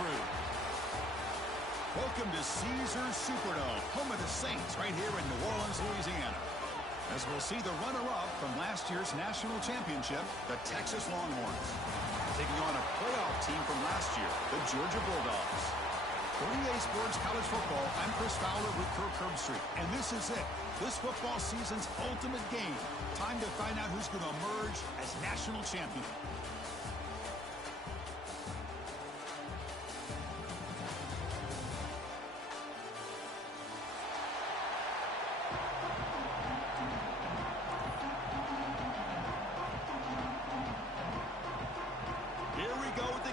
true. Welcome to Caesars Superdome, home of the Saints, right here in New Orleans, Louisiana. As we'll see the runner-up from last year's national championship, the Texas Longhorns, taking on a playoff team from last year, the Georgia Bulldogs. For EA Sports College Football, I'm Chris Fowler with Kirk Herbstreit, and this is it. This football season's ultimate game. Time to find out who's going to emerge as national champion.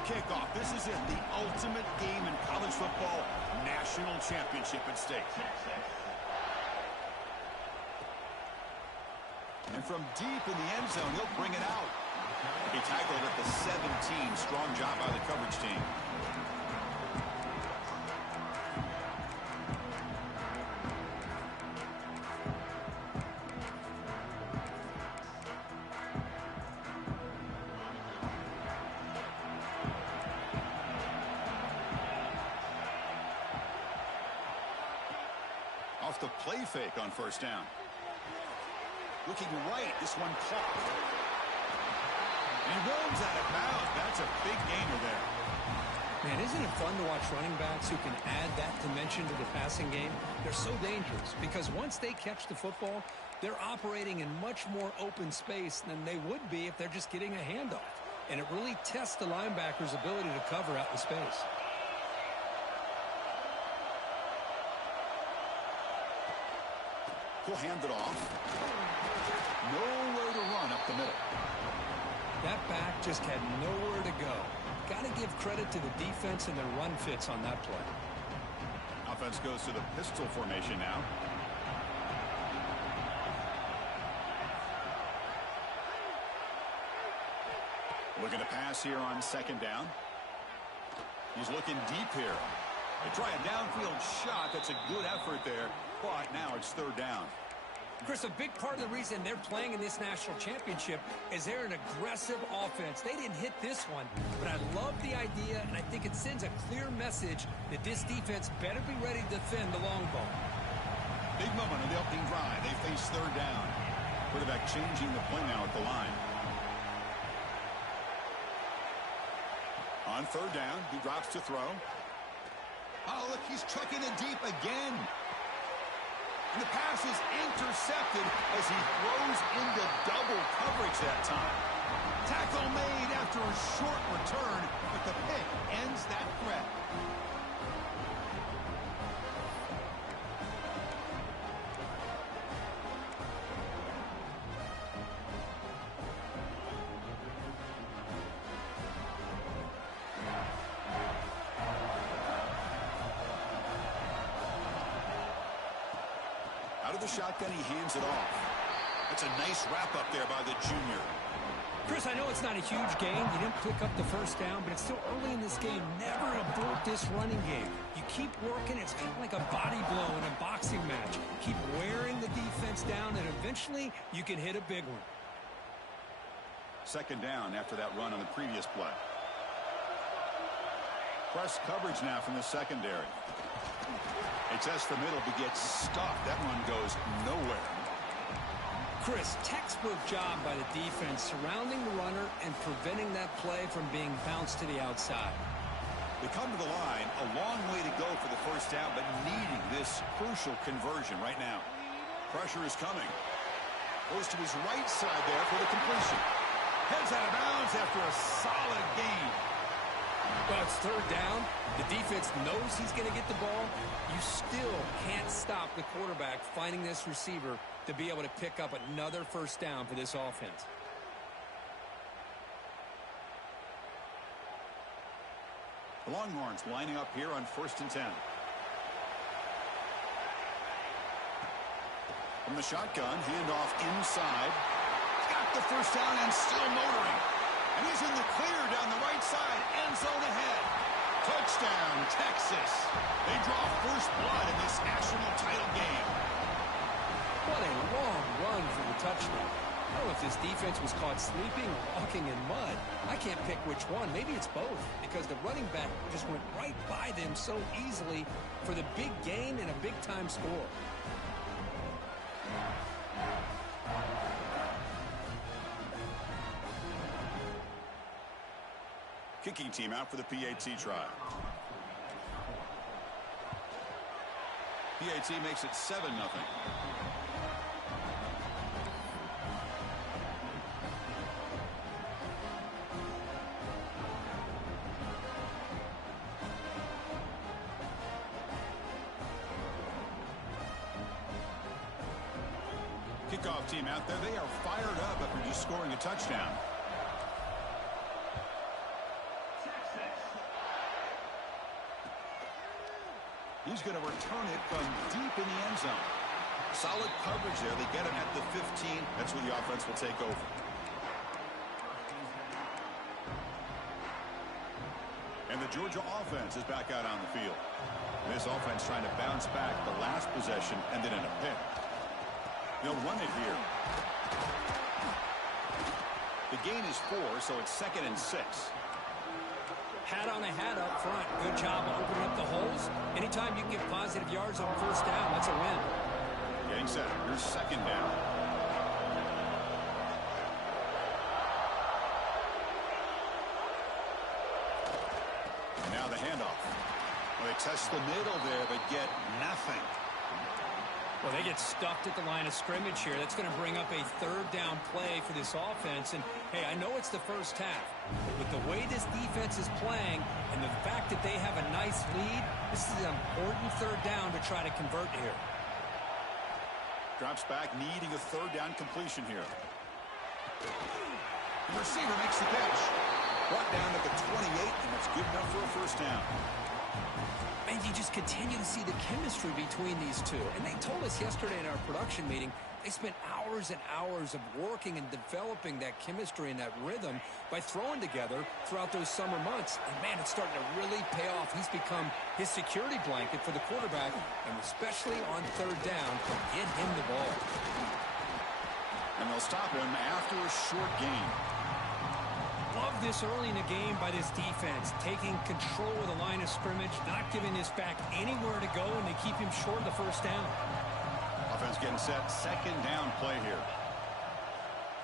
Kickoff. This is it, the ultimate game in college football, national championship at stake. And from deep in the end zone, he'll bring it out. He tackled at the 17. Strong job by the coverage team. Off the play fake on first down. Looking right, this one caught. And he rolls out of bounds. That's a big gainer there. Man, isn't it fun to watch running backs who can add that dimension to the passing game? They're so dangerous because once they catch the football, they're operating in much more open space than they would be if they're just getting a handoff. And it really tests the linebacker's ability to cover out in space. He'll hand it off. Nowhere to run up the middle. That back just had nowhere to go. Got to give credit to the defense and their run fits on that play. Offense goes to the pistol formation now. Looking to pass here on second down. He's looking deep here. They try a downfield shot. That's a good effort there. But now it's third down. Chris, a big part of the reason they're playing in this national championship is they're an aggressive offense. They didn't hit this one, but I love the idea, and I think it sends a clear message that this defense better be ready to defend the long ball. Big moment on the opening drive. They face third down. Quarterback changing the play now at the line. On third down, he drops to throw. Oh, look, he's trucking it deep again. And the pass is intercepted as he throws into double coverage that time. Tackle made after a short return, but the pick ends that threat. Out of the shotgun, he hands it off. That's a nice wrap-up there by the junior. Chris, I know it's not a huge gain. You didn't pick up the first down, but it's still early in this game. Never abort this running game. You keep working. It's kind of like a body blow in a boxing match. Keep wearing the defense down, and eventually you can hit a big one. Second down after that run on the previous play. Press coverage now from the secondary. They test the middle but gets stuffed. That one goes nowhere. Chris, textbook job by the defense surrounding the runner and preventing that play from being bounced to the outside. They come to the line, a long way to go for the first down, but needing this crucial conversion right now. Pressure is coming. Goes to his right side there for the completion. Heads out of bounds after a solid gain. Well, it's third down. The defense knows he's going to get the ball. You still can't stop the quarterback finding this receiver to be able to pick up another first down for this offense. The Longhorns lining up here on 1st and 10. From the shotgun, handoff inside. He's got the first down and still motoring. And he's in the clear down the right side, end zone ahead. Touchdown, Texas. They draw first blood in this national title game. What a long run for the touchdown. I don't know if this defense was caught sleeping or walking in mud. I can't pick which one. Maybe it's both, because the running back just went right by them so easily for the big gain and a big-time score. Kicking team out for the PAT try. PAT makes it 7-0. Kickoff team out there. They are fired up after just scoring a touchdown. He's going to return it from deep in the end zone. Solid coverage there. They get him at the 15. That's where the offense will take over. And the Georgia offense is back out on the field. And this offense trying to bounce back the last possession, ended in a pick. They'll run it here. The gain is 4, so it's 2nd and 6. Hat on a hat up front. Good job of opening up the holes. Anytime you can get positive yards on first down, that's a win. Getting set. Here's 2nd down. And now the handoff. Well, they test the middle there, but get nothing. Well, they get stuffed at the line of scrimmage here. That's going to bring up a 3rd down play for this offense. And, hey, I know it's the first half, but with the way this defense is playing and the fact that they have a nice lead, this is an important 3rd down to try to convert here. Drops back, needing a 3rd down completion here. The receiver makes the catch. Brought down at the 28, and it's good enough for a 1st down. And you just continue to see the chemistry between these two. And they told us yesterday in our production meeting, they spent hours and hours of working and developing that chemistry and that rhythm by throwing together throughout those summer months. And, man, it's starting to really pay off. He's become his security blanket for the quarterback, and especially on 3rd down, get him the ball. And they'll stop him after a short gain. Love this early in the game by this defense, taking control of the line of scrimmage, not giving this back anywhere to go, and they keep him short of the 1st down. Offense getting set. 2nd down play here.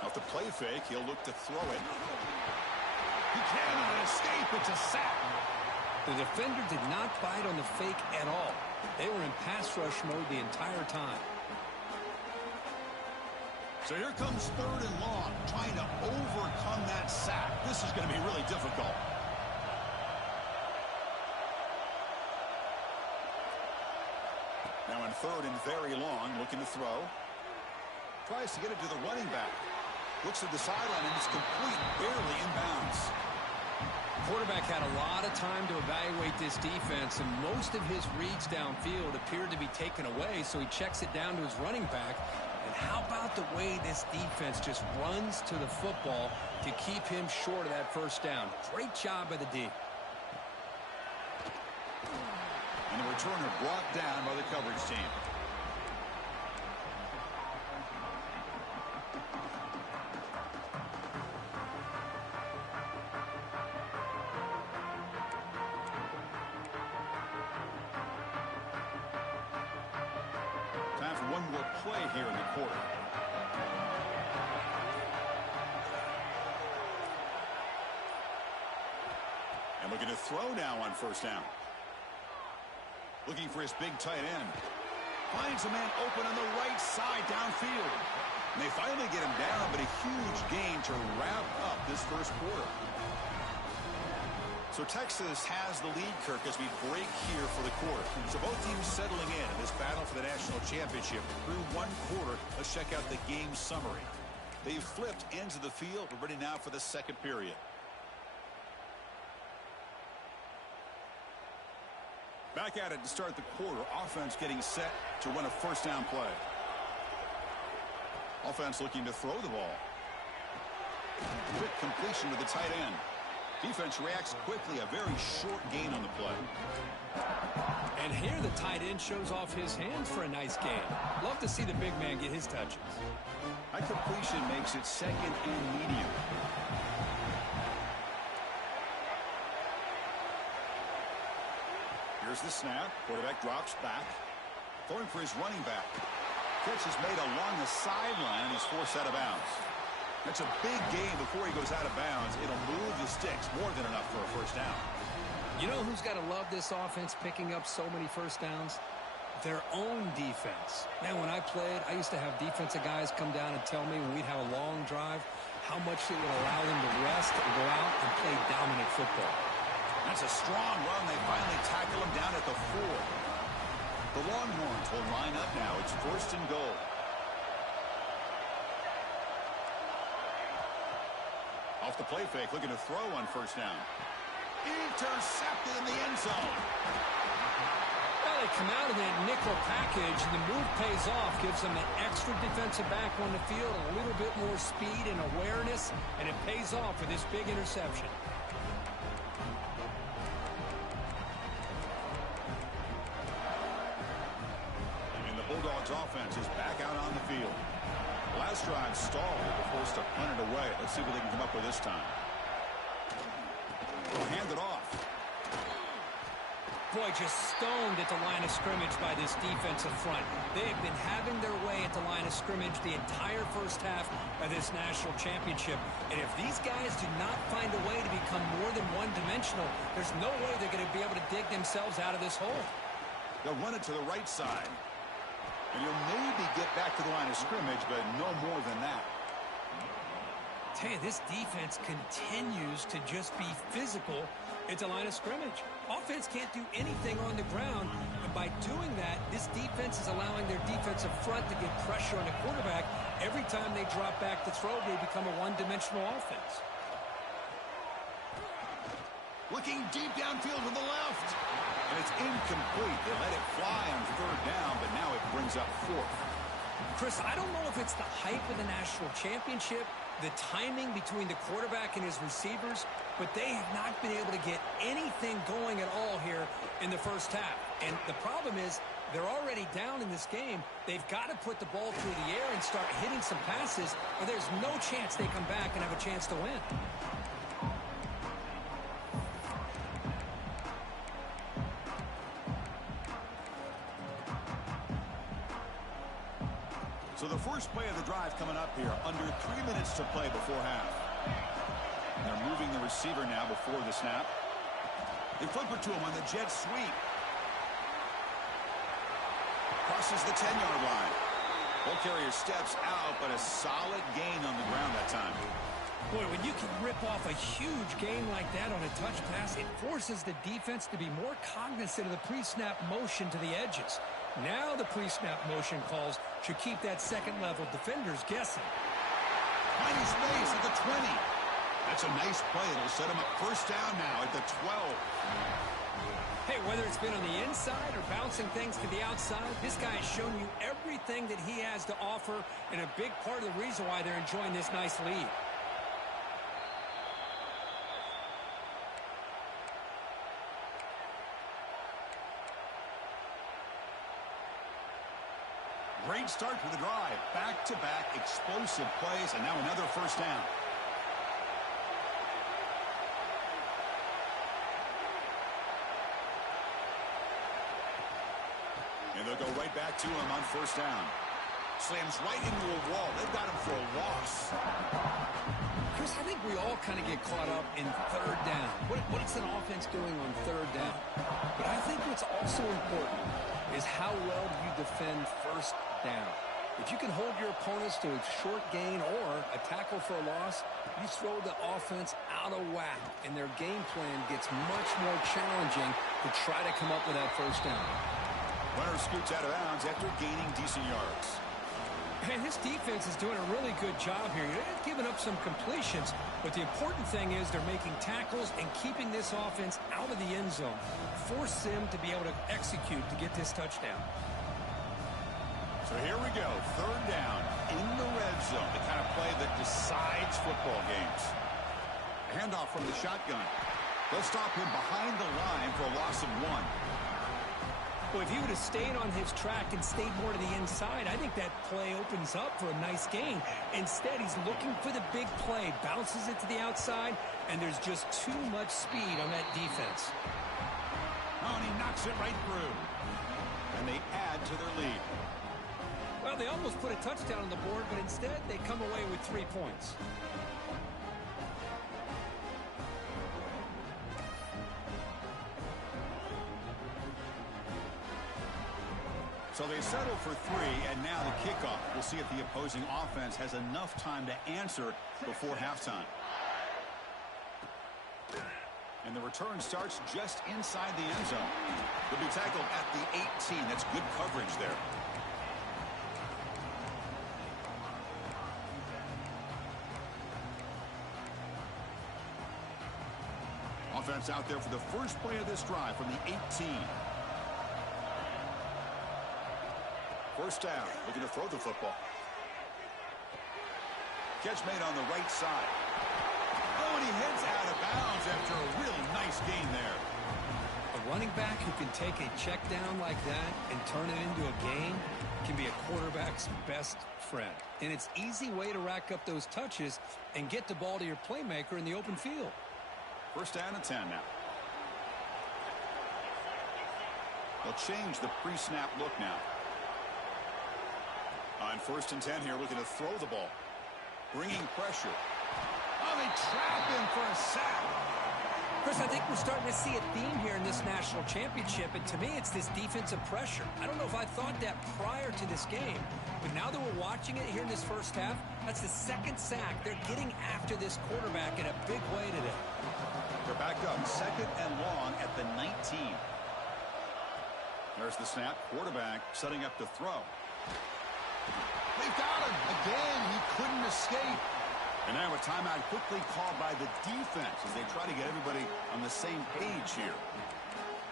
Off the play fake, he'll look to throw it. He cannot escape. It's a sack. The defender did not bite on the fake at all. They were in pass rush mode the entire time. So here comes 3rd and long, trying to overcome that sack. This is going to be really difficult. Now in 3rd and very long, looking to throw. Tries to get it to the running back. Looks at the sideline, and it's complete, barely in bounds. Quarterback had a lot of time to evaluate this defense, and most of his reads downfield appeared to be taken away, so he checks it down to his running back. And how about the way this defense just runs to the football to keep him short of that 1st down? Great job by the D. And the returner brought down by the coverage team. Time for one more play here in the quarter. And looking to throw now on 1st down. Looking for his big tight end. Finds a man open on the right side downfield. And they finally get him down, but a huge gain to wrap up this 1st quarter. So Texas has the lead, Kirk, as we break here for the quarter. So both teams settling in this battle for the national championship through 1 quarter. Let's check out the game summary. They've flipped ends of the field. We're ready now for the 2nd period. Back at it to start the quarter. Offense getting set to run a 1st down play. Offense looking to throw the ball. Quick completion to the tight end. Defense reacts quickly. A very short gain on the play. And here the tight end shows off his hands for a nice gain. Love to see the big man get his touches. That completion makes it second and medium. Here's the snap. Quarterback drops back. Throwing for his running back. Catch is made along the sideline, and he's forced out of bounds. That's a big gain before he goes out of bounds. It'll move the sticks more than enough for a first down. You know who's got to love this offense picking up so many first downs? Their own defense. Man, when I played, I used to have defensive guys come down and tell me when we'd have a long drive how much it would allow them to rest and go out and play dominant football. That's a strong run. They finally tackle him down at the 4. The Longhorns will line up now. It's first and goal. Off the play fake, looking to throw on first down. Intercepted in the end zone. Well, they come out of that nickel package, and the move pays off, gives them an extra defensive back on the field, a little bit more speed and awareness, and it pays off for this big interception. And the Bulldogs offense is back out on the field. Last drive stalled. They're forced to punt it away. Let's see what they can come up with this time. They'll hand it off. Boy, just stoned at the line of scrimmage by this defensive front. They have been having their way at the line of scrimmage the entire first half of this national championship. And if these guys do not find a way to become more than one-dimensional, there's no way they're going to be able to dig themselves out of this hole. They'll run it to the right side. And you'll maybe get back to the line of scrimmage, but no more than that. Tell you, this defense continues to just be physical at the line of scrimmage. Offense can't do anything on the ground, and by doing that, this defense is allowing their defensive front to get pressure on the quarterback. Every time they drop back to throw, they become a one-dimensional offense. Looking deep downfield to the left. And it's incomplete. They let it fly on third down, but now it brings up fourth. Chris, I don't know if it's the hype of the national championship, the timing between the quarterback and his receivers, but they have not been able to get anything going at all here in the first half. And the problem is they're already down in this game. They've got to put the ball through the air and start hitting some passes, or there's no chance they come back and have a chance to win. So the first play of the drive coming up here, under 3 minutes to play before half. And they're moving the receiver now before the snap. They flip it to him on the jet sweep. Crosses the 10-yard line. Ball carrier steps out, but a solid gain on the ground that time. Boy, when you can rip off a huge gain like that on a touch pass, it forces the defense to be more cognizant of the pre-snap motion to the edges. Now the pre-snap motion calls should keep that second-level defenders guessing. Finding space at the 20. That's a nice play. It'll set him up first down now at the 12. Hey, whether it's been on the inside or bouncing things to the outside, this guy has shown you everything that he has to offer, and a big part of the reason why they're enjoying this nice lead. Great start to the drive. Back-to-back explosive plays, and now another first down. And they'll go right back to him on first down. Slams right into a wall. They've got him for a loss. Chris, I think we all kind of get caught up in third down. What's an offense doing on third down? But I think what's also important is how well do you defend first down. If you can hold your opponents to a short gain or a tackle for a loss, you throw the offense out of whack, and their game plan gets much more challenging to try to come up with that first down. Runner scoots out of bounds after gaining decent yards. Man, this defense is doing a really good job here. They're giving up some completions, but the important thing is they're making tackles and keeping this offense out of the end zone. Force them to be able to execute to get this touchdown. So here we go, third down in the red zone, the kind of play that decides football games. Handoff from the shotgun. They'll stop him behind the line for a loss of 1. Well, if he would have stayed on his track and stayed more to the inside, I think that play opens up for a nice gain. Instead, he's looking for the big play, bounces it to the outside, and there's just too much speed on that defense. Oh, and he knocks it right through. And they add to their lead. Well, they almost put a touchdown on the board, but instead they come away with 3 points. So they settle for 3, and now the kickoff. We'll see if the opposing offense has enough time to answer before halftime. And the return starts just inside the end zone. They'll be tackled at the 18. That's good coverage there. Offense out there for the first play of this drive from the 18. First down, looking to throw the football. Catch made on the right side. Oh, and he heads out of bounds after a really nice gain there. A running back who can take a check down like that and turn it into a gain can be a quarterback's best friend. And it's an easy way to rack up those touches and get the ball to your playmaker in the open field. First down and 10 now. They'll change the pre-snap look now. On first and 10 here, looking to throw the ball. Bringing pressure. Oh, they trap him for a sack. Chris, I think we're starting to see a theme here in this national championship, and to me, it's this defensive pressure. I don't know if I thought that prior to this game, but now that we're watching it here in this first half, that's the second sack. They're getting after this quarterback in a big way today. They're backed up, second and long at the 19. There's the snap. Quarterback setting up to throw. They've got him. Again, he couldn't escape. And now a timeout quickly called by the defense as they try to get everybody on the same page here.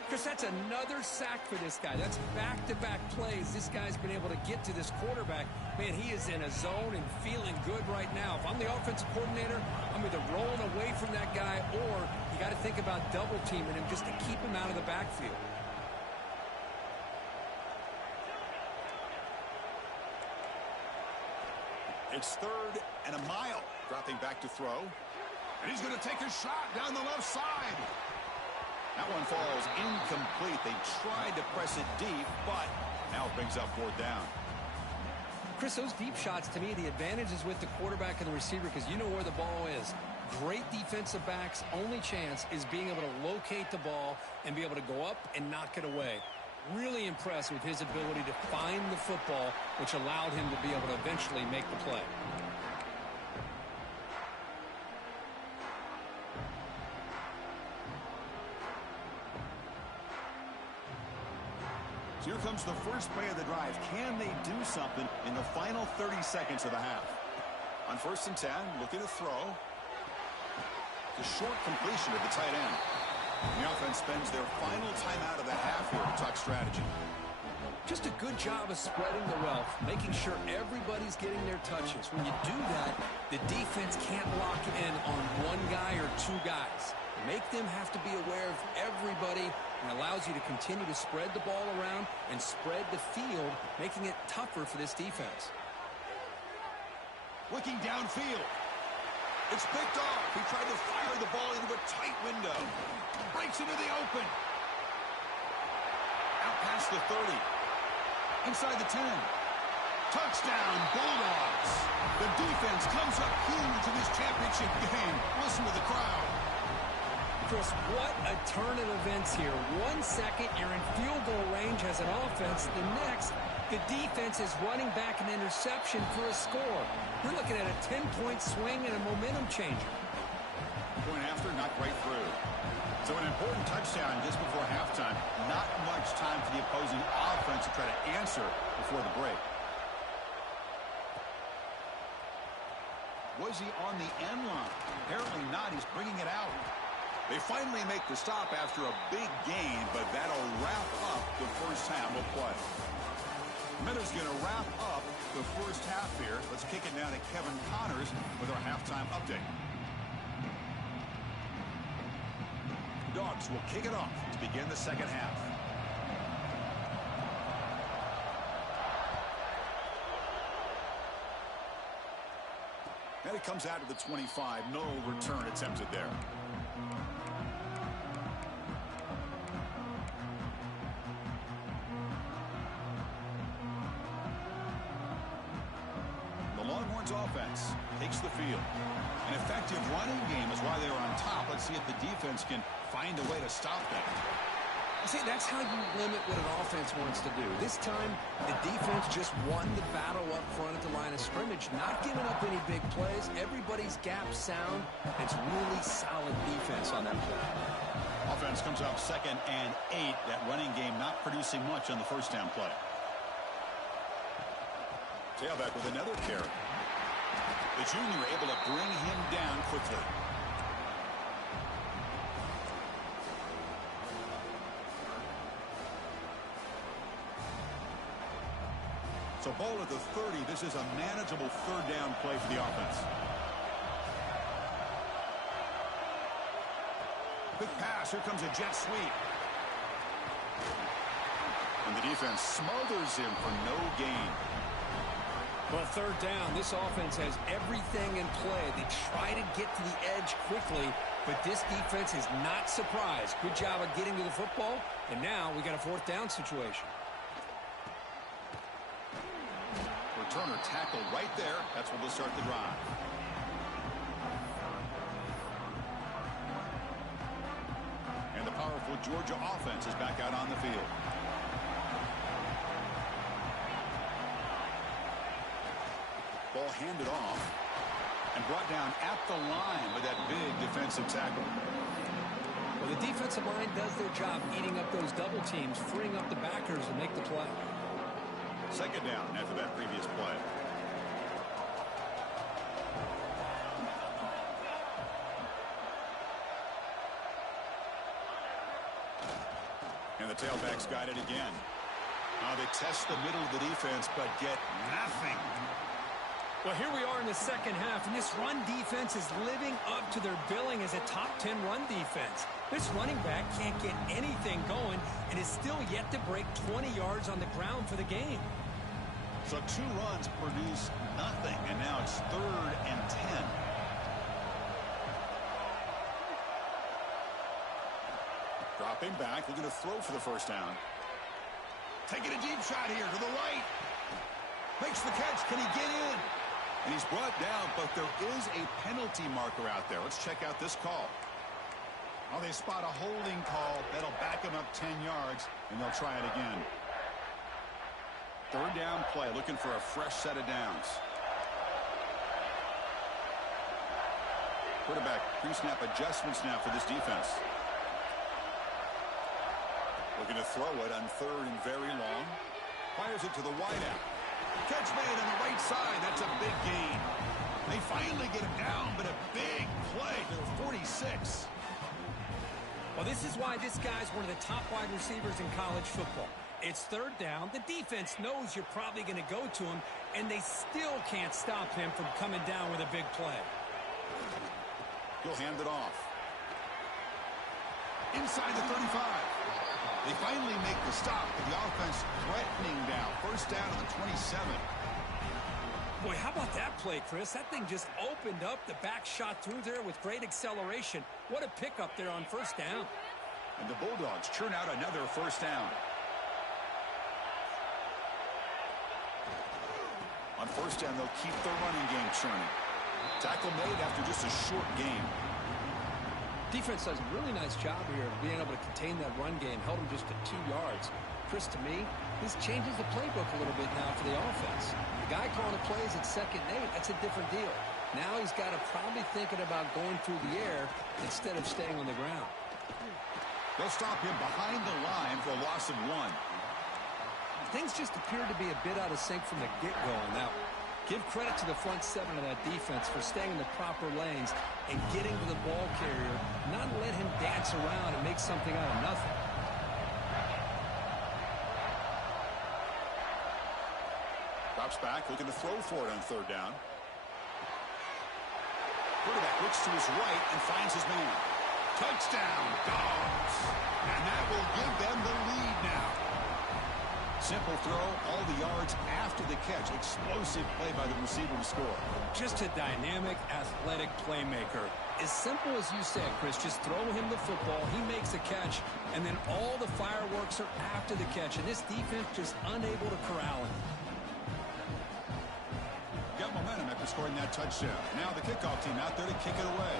Chris, that's another sack for this guy. That's back-to-back plays. This guy's been able to get to this quarterback. Man, he is in a zone and feeling good right now. If I'm the offensive coordinator, I'm either rolling away from that guy or you got to think about double-teaming him just to keep him out of the backfield. It's third and a mile. Dropping back to throw. And he's going to take a shot down the left side. That one falls incomplete. They tried to press it deep, but now it brings up fourth down. Chris, those deep shots, to me, the advantage is with the quarterback and the receiver because you know where the ball is. Great defensive backs' only chance is being able to locate the ball and be able to go up and knock it away. Really impressed with his ability to find the football, which allowed him to be able to eventually make the play. So here comes the first play of the drive. Can they do something in the final 30 seconds of the half? On first and 10, looking to throw. The short completion of the tight end. The offense spends their final timeout of the half here to talk strategy. Just a good job of spreading the wealth, making sure everybody's getting their touches. When you do that, the defense can't lock in on one guy or two guys. Make them have to be aware of everybody, and allows you to continue to spread the ball around and spread the field, making it tougher for this defense. Looking downfield. It's picked off. He tried to fire the ball into a tight window. Breaks into the open. Out past the 30. Inside the 10. Touchdown, Bulldogs. The defense comes up huge in this championship game. Listen to the crowd. Chris, what a turn of events here. 1 second, you're in field goal range as an offense. The next, the defense is running back an interception for a score. You're looking at a 10-point swing and a momentum changer. Point after, knocked right through. So an important touchdown just before halftime. Not much time for the opposing offense to try to answer before the break. Was he on the end line? Apparently not. He's bringing it out. They finally make the stop after a big gain, but that'll wrap up the first half of play. Minutes going to wrap up the first half here. Let's kick it down to Kevin Connors with our halftime update. Dogs will kick it off to begin the second half. And it comes out of the 25. No return attempted there. The Longhorns offense takes the field. An effective running game is why they were on top. Let's see if the defense can find a way to stop that. See, that's how you limit what an offense wants to do. This time, the defense just won the battle up front at the line of scrimmage, not giving up any big plays. Everybody's gap sound. It's really solid defense on that play. Offense comes up 2nd and 8. That running game not producing much on the first down play. Tailback with another carry. The junior able to bring him down quickly. So ball at the 30. This is a manageable third down play for the offense. Quick pass. Here comes a jet sweep. And the defense smothers him for no gain. Well, third down, this offense has everything in play. They try to get to the edge quickly, but this defense is not surprised. Good job of getting to the football, and now we got a fourth down situation. Returner tackle right there. That's where they'll start the drive. And the powerful Georgia offense is back out on the field. Ball handed off and brought down at the line with that big defensive tackle. Well, the defensive line does their job eating up those double teams, freeing up the backers to make the play. Second down after that previous play. And the tailbacks got it again. Now they test the middle of the defense, but get nothing. Well, here we are in the second half, and this run defense is living up to their billing as a top 10 run defense. This running back can't get anything going and is still yet to break 20 yards on the ground for the game. So 2 runs produce nothing, and now it's 3rd and 10. Dropping back, looking to throw for the first down. Taking a deep shot here to the right. Makes the catch. Can he get in? And he's brought down, but there is a penalty marker out there. Let's check out this call. Oh, they spot a holding call. That'll back him up 10 yards, and they'll try it again. Third down play, looking for a fresh set of downs. Quarterback pre-snap adjustments now for this defense. Looking to throw it on 3rd and very long. Fires it to the wideout. Catch made on the right side. That's a big gain. They finally get him down, but a big play to the 46. Well, this is why this guy's one of the top wide receivers in college football. It's third down. The defense knows you're probably going to go to him, and they still can't stop him from coming down with a big play. He'll hand it off. Inside the 35. They finally make the stop, but the offense threatening down. First down to the 27. Boy, how about that play, Chris? That thing just opened up. The back shot through there with great acceleration. What a pickup there on first down. And the Bulldogs churn out another first down. On first down, they'll keep the running game churning. Tackle made after just a short game. Defense does a really nice job here of being able to contain that run game. Held him just to 2 yards. Chris, to me, this changes the playbook a little bit now for the offense. The guy calling the plays at 2nd and 8, that's a different deal. Now he's got to probably thinking about going through the air instead of staying on the ground. They'll stop him behind the line for a loss of 1. Things just appear to be a bit out of sync from the get-go on that one. Give credit to the front 7 of that defense for staying in the proper lanes and getting to the ball carrier, not let him dance around and make something out of nothing. Drops back, looking to throw for it on third down. Quarterback looks to his right and finds his man. Touchdown, Dogs. And that will give them the lead now. Simple throw, all the yards after the catch. Explosive play by the receiver to score. Just a dynamic, athletic playmaker. As simple as you said, Chris, just throw him the football, he makes a catch, and then all the fireworks are after the catch, and this defense just unable to corral him. Got momentum after scoring that touchdown. Now the kickoff team out there to kick it away.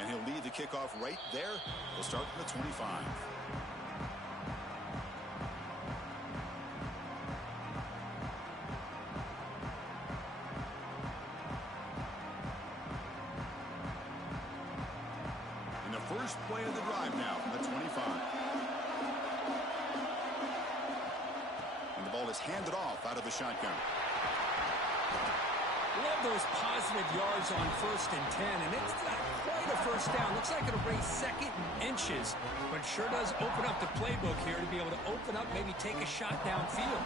And he'll lead the kickoff right there. We'll start from the 25. And the first play of the drive now from the 25. And the ball is handed off out of the shotgun. Love those positive yards on 1st and 10, and it's not quite a first down. Looks like it'll raise 2nd and inches, but sure does open up the playbook here to be able to open up, maybe take a shot downfield.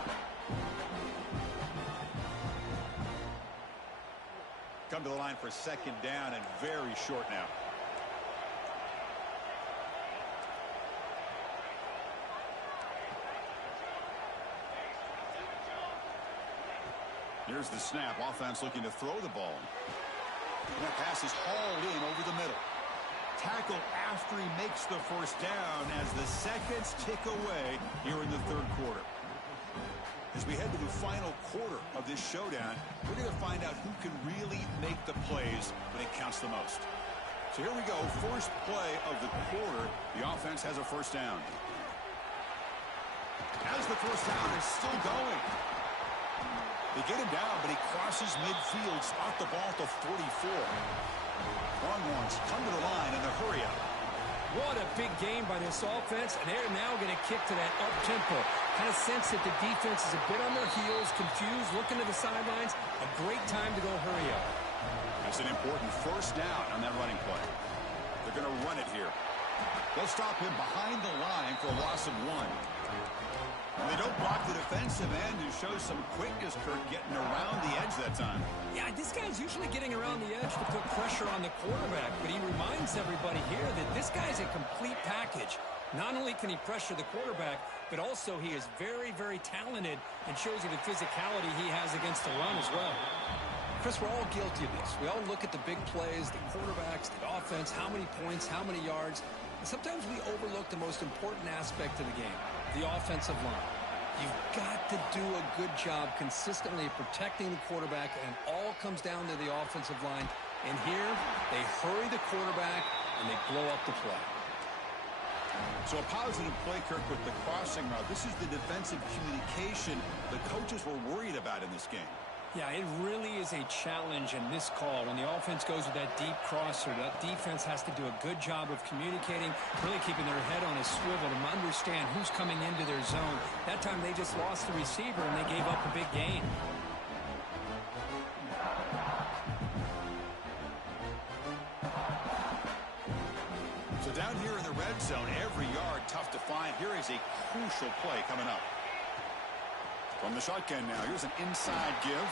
Come to the line for 2nd down and very short now. Here's the snap. Offense looking to throw the ball. And that pass is hauled in over the middle. Tackle after he makes the first down as the seconds tick away here in the 3rd quarter. As we head to the final quarter of this showdown, we're going to find out who can really make the plays when it counts the most. So here we go. First play of the quarter. The offense has a first down. As the first down is still going. They get him down, but he crosses midfield, spot the ball to 44. Longhorns come to the line in a hurry up. What a big game by this offense, and they're now going to kick to that up-tempo. Kind of sense that the defense is a bit on their heels, confused, looking to the sidelines. A great time to go hurry up. That's an important first down on that running play. They're going to run it here. They'll stop him behind the line for a loss of 1. And they don't block the defensive end, who shows some quickness, Kirk, getting around the edge that time. Yeah, this guy's usually getting around the edge to put pressure on the quarterback, but he reminds everybody here that this guy's a complete package. Not only can he pressure the quarterback, but also he is very, very talented and shows you the physicality he has against the run as well. Chris, we're all guilty of this. We all look at the big plays, the quarterbacks, the offense, how many points, how many yards. And sometimes we overlook the most important aspect of the game, the offensive line. You've got to do a good job consistently protecting the quarterback, and it all comes down to the offensive line. And here, they hurry the quarterback, and they blow up the play. So a positive play, Kirk, with the crossing route. This is the defensive communication the coaches were worried about in this game. Yeah, it really is a challenge in this call. When the offense goes with that deep crosser, that defense has to do a good job of communicating, really keeping their head on a swivel to understand who's coming into their zone. That time they just lost the receiver and they gave up a big gain. So down here in the red zone, every yard tough to find. Here is a crucial play coming up. From the shotgun now, here's an inside give.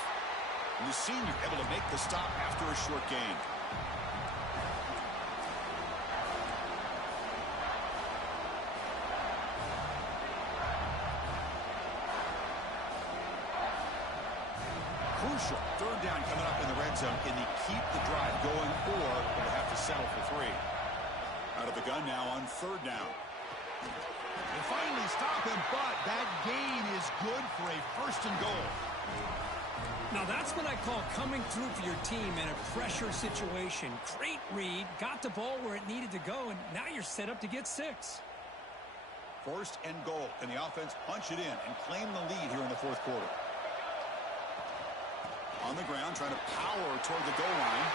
And the senior able to make the stop after a short gain. Crucial 3rd down coming up in the red zone. Can they keep the drive going, or will they have to settle for 3? Out of the gun now on 3rd down. They finally stop him, but that gain is good for a 1st and goal. Now that's what I call coming through for your team in a pressure situation. Great read, got the ball where it needed to go, and now you're set up to get 6. 1st and goal. Can the offense punch it in and claim the lead here in the 4th quarter? On the ground, trying to power toward the goal line.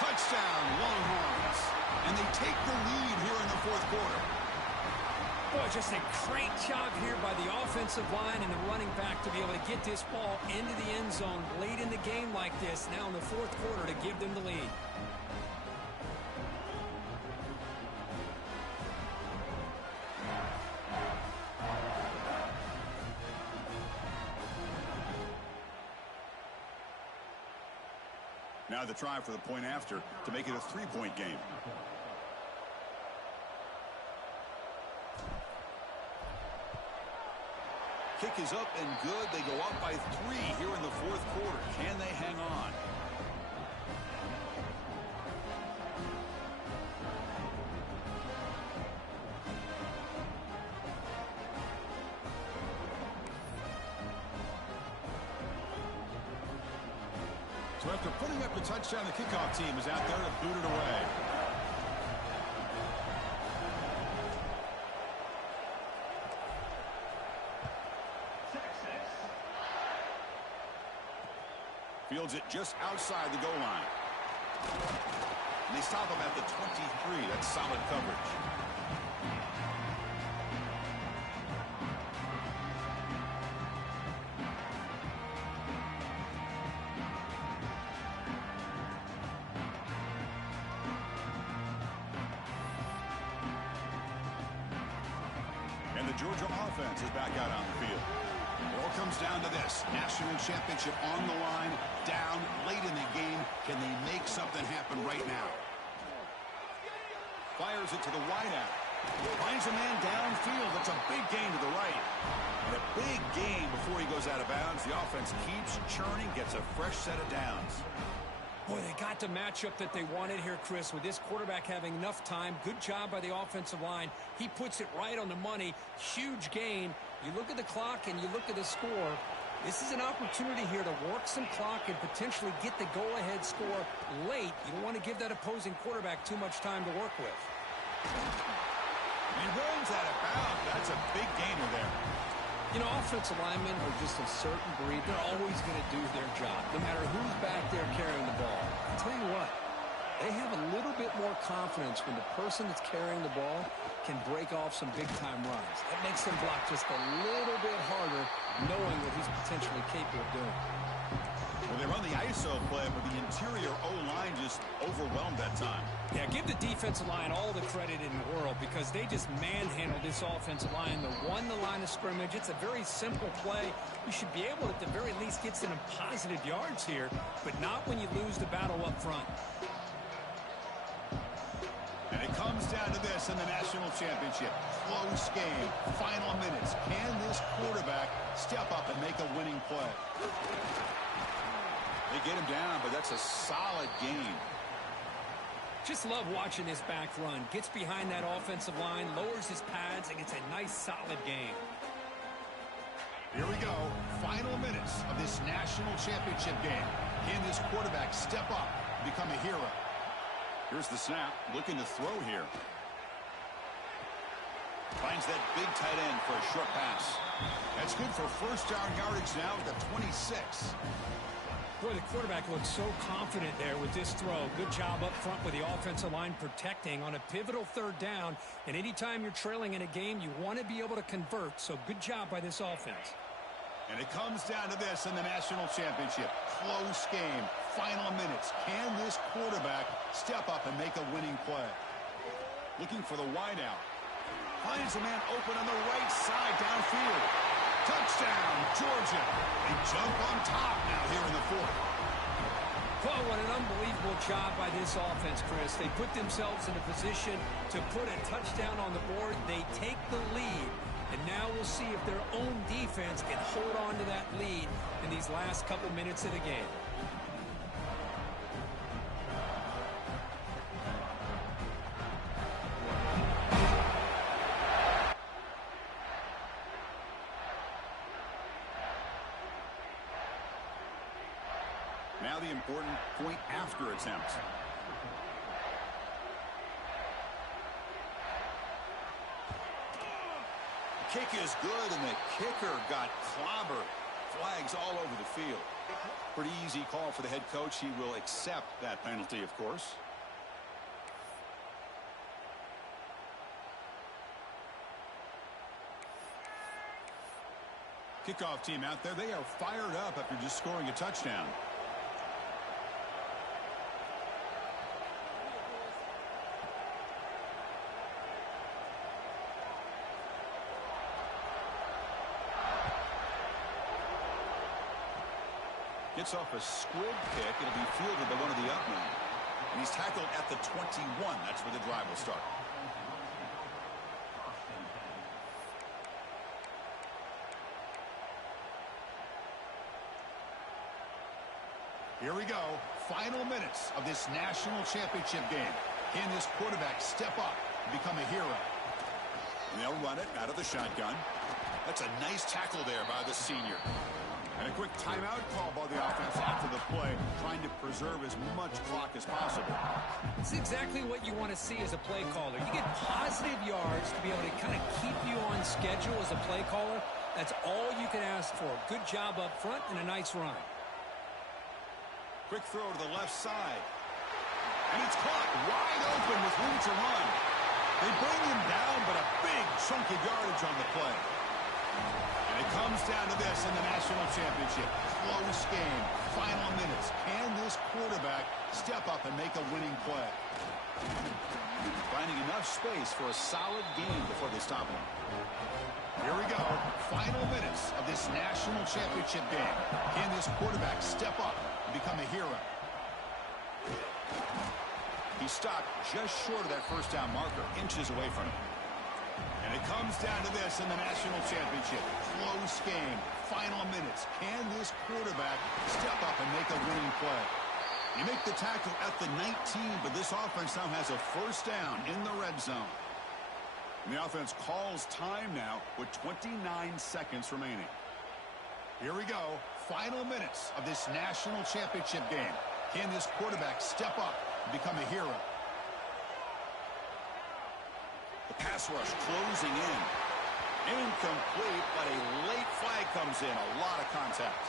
Touchdown, Longhorns. And they take the lead here in the 4th quarter. Boy, just a great job here by the offensive line and the running back to be able to get this ball into the end zone late in the game like this, now in the 4th quarter, to give them the lead. Now the try for the point after to make it a three-point game. Kick is up and good. They go up by 3 here in the fourth quarter. Can they hang on? So after putting up the touchdown, the kickoff team is out there to boot it away. Fields it just outside the goal line. And they stop him at the 23. That's solid coverage. And the Georgia offense is back out on the field. It all comes down to this. National championship on the line, down late in the game. Can they make something happen right now? Fires it to the wideout. Finds a man downfield. That's a big gain to the right. And a big gain before he goes out of bounds. The offense keeps churning, gets a fresh set of downs. Boy, they got the matchup that they wanted here, Chris, with this quarterback having enough time. Good job by the offensive line. He puts it right on the money. Huge gain. You look at the clock and you look at the score. This is an opportunity here to work some clock and potentially get the go-ahead score late. You don't want to give that opposing quarterback too much time to work with. He runs out of bounds. That's a big gainer there. You know, offensive linemen are just a certain breed. They're always going to do their job, no matter who's back there carrying the ball. I'll tell you what, they have a little bit more confidence when the person that's carrying the ball can break off some big-time runs. That makes them block just a little bit harder, knowing what he's potentially capable of doing. Well, they run the ISO play, but the interior O-line just overwhelmed that time. Yeah, give the defensive line all the credit in the world because they just manhandled this offensive line. They won the line of scrimmage. It's a very simple play. You should be able to, at the very least, get some positive yards here, but not when you lose the battle up front. And it comes down to this in the national championship. Close game, final minutes. Can this quarterback step up and make a winning play? They get him down, but that's a solid game. Just love watching this back run. Gets behind that offensive line, lowers his pads, and gets a nice, solid game. Here we go. Final minutes of this national championship game. Can this quarterback step up and become a hero? Here's the snap. Looking to throw here. Finds that big tight end for a short pass. That's good for first down yardage now at the 26. Boy, the quarterback looks so confident there with this throw. Good job up front with the offensive line protecting on a pivotal third down. And anytime you're trailing in a game, you want to be able to convert. So good job by this offense. And it comes down to this in the national championship. Close game. Final minutes. Can this quarterback step up and make a winning play? Looking for the wideout. Finds a man open on the right side downfield. Touchdown, Georgia. They jump on top now here in the fourth. Well, what an unbelievable job by this offense, Chris. They put themselves in a position to put a touchdown on the board. They take the lead. And now we'll see if their own defense can hold on to that lead in these last couple minutes of the game. Now the important point after attempt. The kick is good, and the kicker got clobbered. Flags all over the field. Pretty easy call for the head coach. He will accept that penalty, of course. Kickoff team out there. They are fired up after just scoring a touchdown. Gets off a squib kick. It'll be fielded by one of the He's tackled at the 21. That's where the drive will start. Here we go. Final minutes of this national championship game. Can this quarterback step up and become a hero? And they'll run it out of the shotgun. That's a nice tackle there by the senior. And a quick timeout call by the offense after the play, trying to preserve as much clock as possible. It's exactly what you want to see as a play caller. You get positive yards to be able to kind of keep you on schedule as a play caller. That's all you can ask for. Good job up front and a nice run. Quick throw to the left side. And it's caught wide open with room to run. They bring him down, but a big chunk of yardage on the play. And it comes down to this in the national championship. Close game. Final minutes. Can this quarterback step up and make a winning play? Finding enough space for a solid game before they stop him. Here we go. Final minutes of this national championship game. Can this quarterback step up and become a hero? He stopped just short of that first down marker, inches away from it. And it comes down to this in the national championship. Close game. Final minutes. Can this quarterback step up and make a winning play? You make the tackle at the 19, but this offense now has a first down in the red zone. And the offense calls time now with 29 seconds remaining. Here we go. Final minutes of this national championship game. Can this quarterback step up and become a hero? The pass rush closing in. Incomplete, but a late flag comes in. A lot of contact.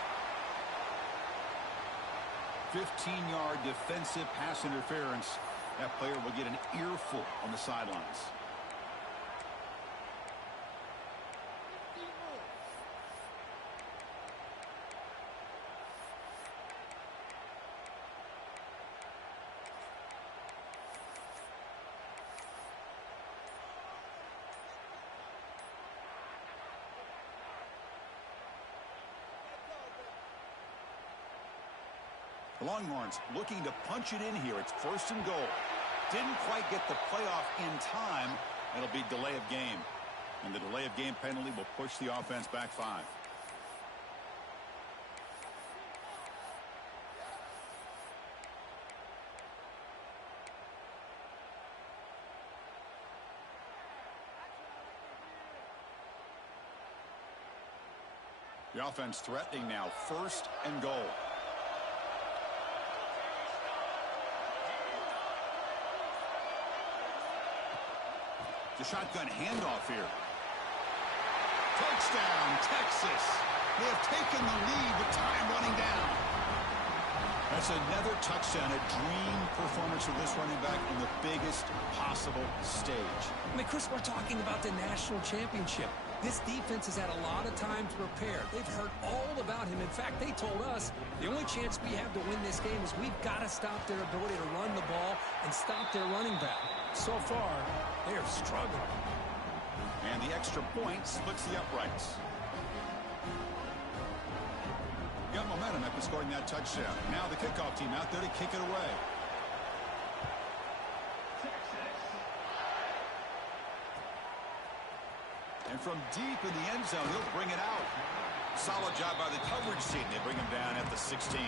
15-yard defensive pass interference. That player will get an earful on the sidelines. The Longhorns looking to punch it in here. It's first and goal. Didn't quite get the playoff in time. It'll be delay of game. And the delay of game penalty will push the offense back 5. The offense threatening now. First and goal. The shotgun handoff here. Touchdown, Texas. They have taken the lead with time running down. That's another touchdown, a dream performance for this running back on the biggest possible stage. I mean, Chris, we're talking about the national championship. This defense has had a lot of time to prepare. They've heard all about him. In fact, they told us the only chance we have to win this game is we've got to stop their ability to run the ball and stop their running back. So far, they are struggling. And the extra point splits the uprights. Got momentum after scoring that touchdown. Now the kickoff team out there to kick it away. And from deep in the end zone, he'll bring it out. Solid job by the coverage team. They bring him down at the 16.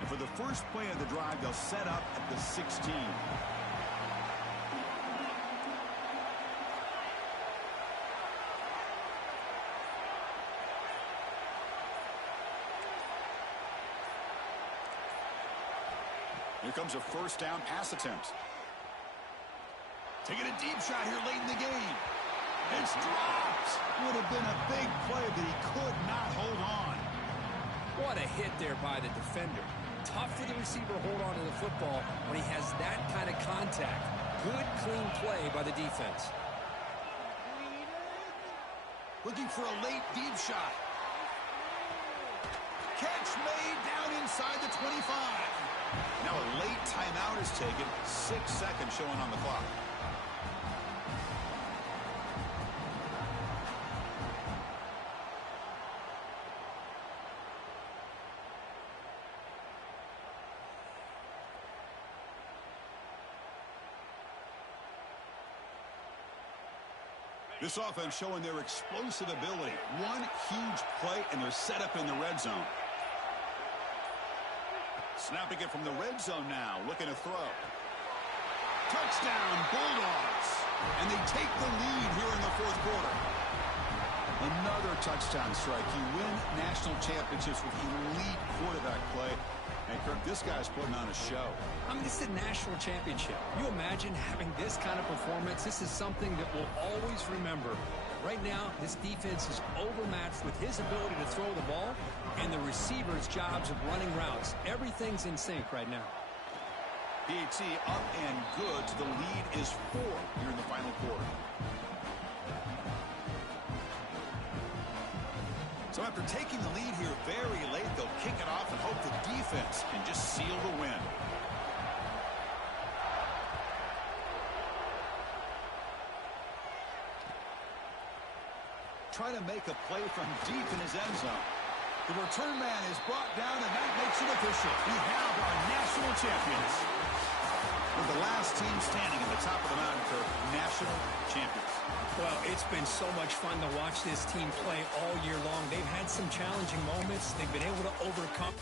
And for the first play of the drive, they'll set up at the 16. Here comes a first down pass attempt. Taking a deep shot here late in the game. It's dropped. Would have been a big play, but he could not hold on. What a hit there by the defender. Tough for the receiver to hold on to the football when he has that kind of contact. Good, clean play by the defense. Looking for a late deep shot. Catch made down inside the 25. Now a late timeout is taken. 6 seconds showing on the clock. This offense showing their explosive ability. One huge play, and they're set up in the red zone. Snapping it from the red zone now, looking to throw. Touchdown, Bulldogs. And they take the lead here in the fourth quarter. Another touchdown strike. You win national championships with elite quarterback play. And, Kirk, this guy's putting on a show. I mean, this is a national championship. You imagine having this kind of performance? This is something that we'll always remember. Right now, this defense is overmatched with his ability to throw the ball and the receivers' jobs of running routes. Everything's in sync right now. PAT up and good. The lead is 4 here in the final quarter. So after taking the lead here very late, they'll kick it off and hope the defense can just seal the win. Trying to make a play from deep in his end zone. The return man is brought down, and that makes it official. We have our national champions. We're the last team standing at the top of the mountain for national champions. Well, it's been so much fun to watch this team play all year long. They've had some challenging moments. They've been able to overcome.